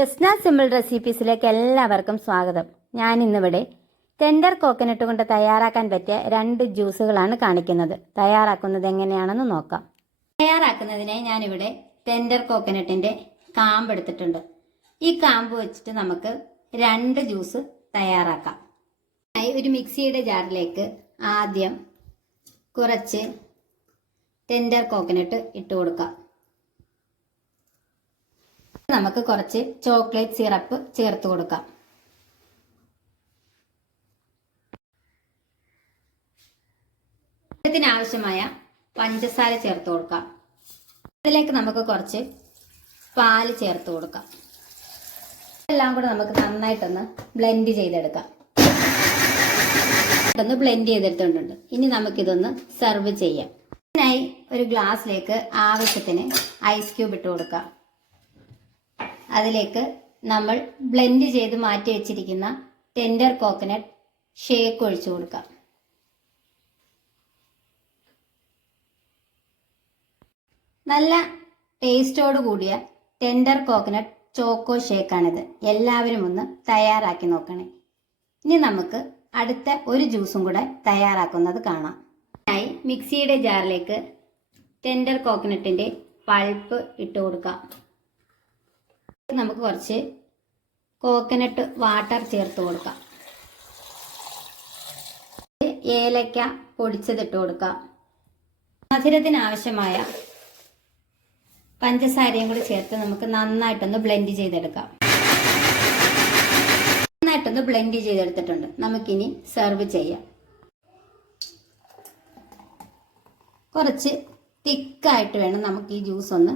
Jasna simple റെസിപ്പീസിലേക്ക് എല്ലാവർക്കും സ്വാഗതം. ഞാൻ ഇന്നിവിടെ ടെൻഡർ കോക്കനട്ട് കൊണ്ട് തയ്യാറാക്കാൻ പറ്റിയ രണ്ട് ജ്യൂസുകളാണ് കാണിക്കുന്നത്. തയ്യാറാക്കുന്നത് എങ്ങനെയാണെന്ന് നോക്കാം. തയ്യാറാക്കുന്നതിനായി ഞാനിവിടെ ടെൻഡർ കോക്കനട്ടിന്റെ കാമ്പ് എടുത്തിട്ടുണ്ട്. ഈ കാമ്പ് വെച്ചിട്ട് നമുക്ക് രണ്ട് ജ്യൂസ് തയ്യാറാക്കാം. ഒരു മിക്സിയുടെ ജാറിലേക്ക് ആദ്യം കുറച്ച് ടെൻഡർ കോക്കനട്ട് ഇട്ട് കൊടുക്കാം. നമുക്ക് കുറച്ച് ചോക്ലേറ്റ് സിറപ്പ് ചേർത്ത് കൊടുക്കാം. ഇതിനാവശ്യമായ പഞ്ചസാര ചേർത്ത് കൊടുക്കാം. അതിലേക്ക് നമുക്ക് കുറച്ച് പാൽ ചേർത്ത് കൊടുക്കാം. എല്ലാം കൂടെ നമുക്ക് നന്നായിട്ടൊന്ന് ബ്ലെൻഡ് ചെയ്തെടുക്കാം. ഒന്ന് ബ്ലെൻഡ് ചെയ്തെടുത്തിട്ടുണ്ട്. ഇനി നമുക്കിതൊന്ന് സെർവ് ചെയ്യാം. ഇതിനായി ഒരു ഗ്ലാസ്സിലേക്ക് ആവശ്യത്തിന് ഐസ് ക്യൂബ് ഇട്ട് കൊടുക്കാം. അതിലേക്ക് നമ്മൾ ബ്ലെൻഡ് ചെയ്ത് മാറ്റി വെച്ചിരിക്കുന്ന ടെൻഡർ കോക്കനട്ട് ഷേക്ക് ഒഴിച്ചു കൊടുക്കാം. നല്ല ടേസ്റ്റോട് കൂടിയ ടെൻഡർ കോക്കനട്ട് ചോക്കോ ഷേക്കാണിത് എല്ലാവരും ഒന്ന് തയ്യാറാക്കി നോക്കണേ. ഇനി നമുക്ക് അടുത്ത ഒരു ജ്യൂസും കൂടെ തയ്യാറാക്കുന്നത് കാണാം. ായി മിക്സിയുടെ ജാറിലേക്ക് ടെൻഡർ കോക്കനട്ടിന്റെ പൾപ്പ് ഇട്ട് കൊടുക്കാം. നമുക്ക് കുറച്ച് കോക്കനട്ട് വാട്ടർ ചേർത്ത് കൊടുക്കാം. ഏലക്ക പൊടിച്ചതിട്ട് കൊടുക്കാം. മധുരത്തിനാവശ്യമായ പഞ്ചസാരയും കൂടി ചേർത്ത് നമുക്ക് നന്നായിട്ടൊന്ന് ബ്ലെൻഡ് ചെയ്തെടുക്കാം. നന്നായിട്ടൊന്ന് ബ്ലെൻഡ് ചെയ്തെടുത്തിട്ടുണ്ട്. നമുക്കിനി സെർവ് ചെയ്യാം. കുറച്ച് തിക്കായിട്ട് വേണം നമുക്ക് ഈ ജ്യൂസ് ഒന്ന്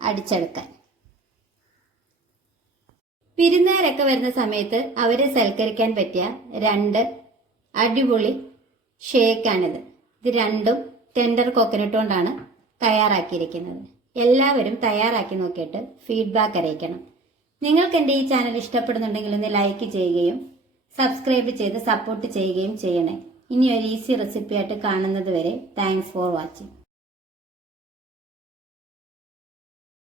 അടിച്ചെടുക്കാൻ. വിരുന്നുകാരൊക്കെ വരുന്ന സമയത്ത് അവരെ സൽക്കരിക്കാൻ പറ്റിയ രണ്ട് അടിപൊളി ഷേക്കാണിത്. ഇത് രണ്ടും ടെൻഡർ കോക്കനട്ട് കൊണ്ടാണ് തയ്യാറാക്കിയിരിക്കുന്നത്. എല്ലാവരും തയ്യാറാക്കി നോക്കിയിട്ട് ഫീഡ്ബാക്ക് അറിയിക്കണം. നിങ്ങൾക്ക് എന്റെ ഈ ചാനൽ ഇഷ്ടപ്പെടുന്നുണ്ടെങ്കിൽ ഒന്ന് ലൈക്ക് ചെയ്യുകയും സബ്സ്ക്രൈബ് ചെയ്ത് സപ്പോർട്ട് ചെയ്യുകയും ചെയ്യണേ. ഇനി ഒരു ഈസി റെസിപ്പി ആയിട്ട് കാണുന്നത് വരെ താങ്ക്സ് ഫോർ വാച്ചിങ്